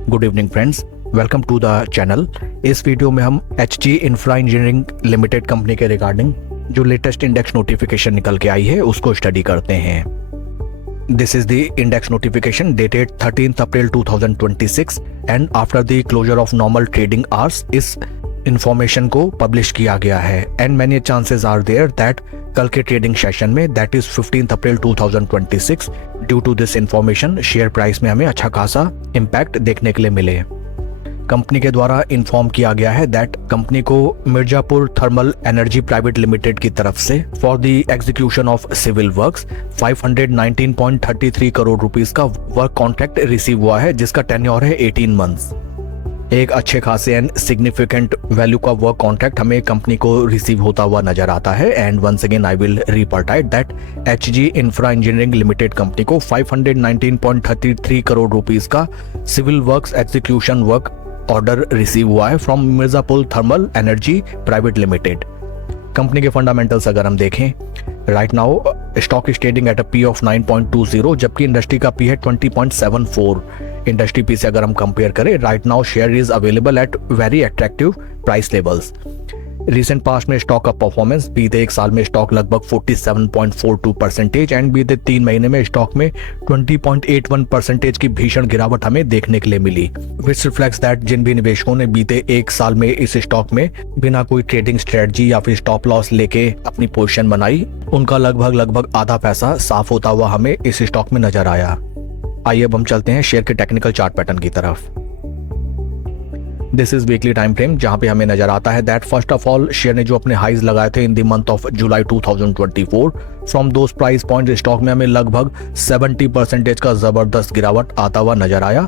Good evening friends, welcome to the channel. इस video में हम HG Infra Engineering Limited company के regarding जो लेटेस्ट इंडेक्स नोटिफिकेशन निकल के आई है उसको स्टडी करते हैं। This is the index notification dated 13th April 2026 and after the closure of normal trading hours इस इंफॉर्मेशन को पब्लिश किया गया है and many chances are there that कल के ट्रेडिंग सेशन में that is 15th April 2026 due to this information share price में हमें अच्छा खासा इम्पैक्ट देखने के लिए मिले। कंपनी के द्वारा इन्फॉर्म किया गया है दैट कंपनी को Mirzapur Thermal Energy Private Limited की तरफ से for the execution of civil works 519.33 crore rupees का वर्क कॉन्ट्रैक्ट रिसीव हुआ है जिसका टेन्योर है 18 मंथ्स। एक अच्छे खासे एंड सिग्निफिकेंट वैल्यू का वर्क कॉन्ट्रैक्ट हमें कंपनी को रिसीव होता हुआ नजर आता है and once again I will report that HG Infra Engineering Limited company को 519.33 करोड़ रुपीस का civil works execution work order receive हुआ है from Mirzapur Thermal Energy Private Limited. Company के फंडामेंटल्स अगर हम देखें, right now stock is trading at a P of 9.20 जबकि industry का पी है 20.74। इंडस्ट्री पी से अगर हम कंपेयर करें, right now share is available at very attractive price levels. Recent past में स्टॉक का परफॉर्मेंस, बीते एक साल में स्टॉक लगभग 47.42% एंड बीते 3 महीने में स्टॉक में 20.81% की भीषण गिरावट हमें देखने के लिए मिली, विच रिफ्लेक्ट्स दैट जिन भी निवेशकों ने बीते एक साल में इस स्टॉक में बिना कोई ट्रेडिंग स्ट्रेटजी या फिर स्टॉप लॉस लेके अपनी पोजीशन बनाई, उनका लगभग आधा पैसा साफ होता हुआ हमें इस स्टॉक में नजर आया। आइए अब हम चलते हैं शेयर के टेक्निकल चार्ट पैटर्न की तरफ। This is weekly time frame जहां पे हमें नजर आता है that first of all share ने जो अपने हाइज लगाए थे in the month of July 2024 from those price point stock में हमें लगभग 70% का जबरदस्त गिरावट आता हुआ नजर आया।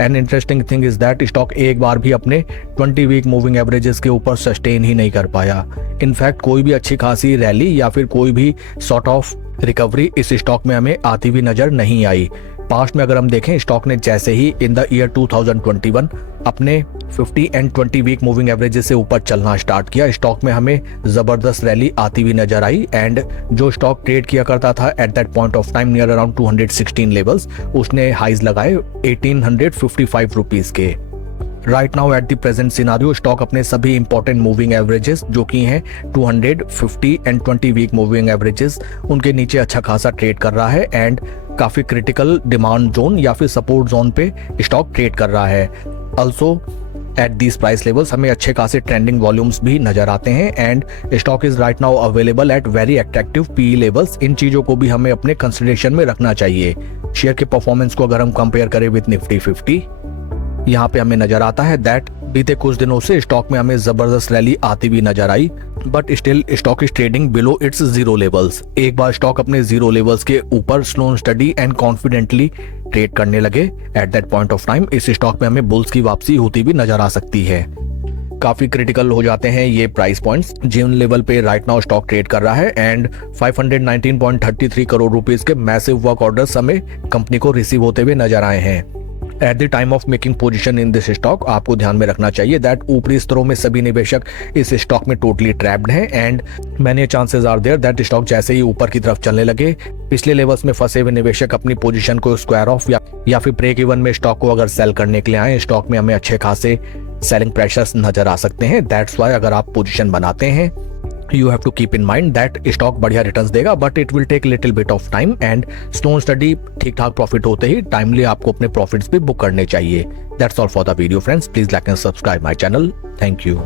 And interesting thing is that stock एक बार भी अपने 20 वीक मूविंग एवरेजेस के ऊपर सस्टेन ही नहीं कर पाया। इनफैक्ट कोई भी अच्छी खासी रैली या फिर कोई भी सॉर्ट ऑफ रिकवरी इस स्टॉक में हमें आती हुई नजर नहीं आई। पास्ट में अगर हम देखें, स्टॉक ने जैसे ही इन द ईयर 2021 अपने 50 एंड 20 वीक मूविंग एवरेजेस से ऊपर चलना स्टार्ट किया, स्टॉक में हमें जबरदस्त रैली आती हुई नजर आई एंड जो स्टॉक ट्रेड किया करता था eight that point of time near around 216 levels, उसने हाइज लगाए 1855 रुपीज के। Right now at the present scenario stock अपने सभी इंपॉर्टेंट मूविंग एवरेजेस जो कि हैं 250 एंड 20 वीक मूविंग एवरेजेस, उनके नीचे अच्छा खासा ट्रेड कर रहा है एंड काफी क्रिटिकल डिमांड जोन या फिर सपोर्ट जोन पे स्टॉक ट्रेड कर रहा है। Also at these price levels हमें अच्छे खासे ट्रेंडिंग वॉल्यूम्स भी नजर आते हैं and stock is right now available at very attractive P levels. इन चीजों को भी हमें अपने कंसिडरेशन में रखना चाहिए। शेयर के परफॉर्मेंस को अगर हम कंपेयर करें विद निफ्टी 50, यहाँ पे हमें नजर आता है दैट बीते कुछ दिनों से स्टॉक में हमें जबरदस्त रैली आती हुई नजर आई but still stock is trading below its zero levels. एक बार स्टॉक अपने जीरो लेवल्स के ऊपर slow study and confidently trade करने लगे at that point of time इस स्टॉक में हमें बुल्स की वापसी होती भी नजर आ सकती है। काफी क्रिटिकल हो जाते हैं ये प्राइस पॉइंट्स जिन लेवल पे राइट नाउ स्टॉक ट्रेड कर रहा है एंड 519.33 करोड़ रुपीस के मैसिव वर्क ऑर्डर्स हमें कंपनी को रिसीव होते हुए नजर आए हैं। At the time of making position in this stock आपको ध्यान में रखना चाहिए दैट ऊपरी स्तरों में सभी निवेशक इस स्टॉक में टोटली ट्रैप्ड हैं and many chances are there that stock जैसे ही ऊपर की तरफ चलने लगे, पिछले लेवल्स में फंसे हुए निवेशक अपनी पोजीशन को स्क्वायर ऑफ या फिर ब्रेक इवन में स्टॉक को अगर सेल करने के लिए आए, स्टॉक में हमें अच्छे खासे सेलिंग प्रेशर्स नजर आ सकते हैं। दैट्स व्हाई अगर आप पोजीशन बनाते हैं you have to keep in mind that stock बढ़िया रिटर्न्स देगा but it will take little bit of time and slow study ठीक ठाक प्रॉफिट होते ही टाइमली आपको अपने प्रॉफिट्स भी बुक करने चाहिए। That's all for the video friends, please like and subscribe my channel. Thank you.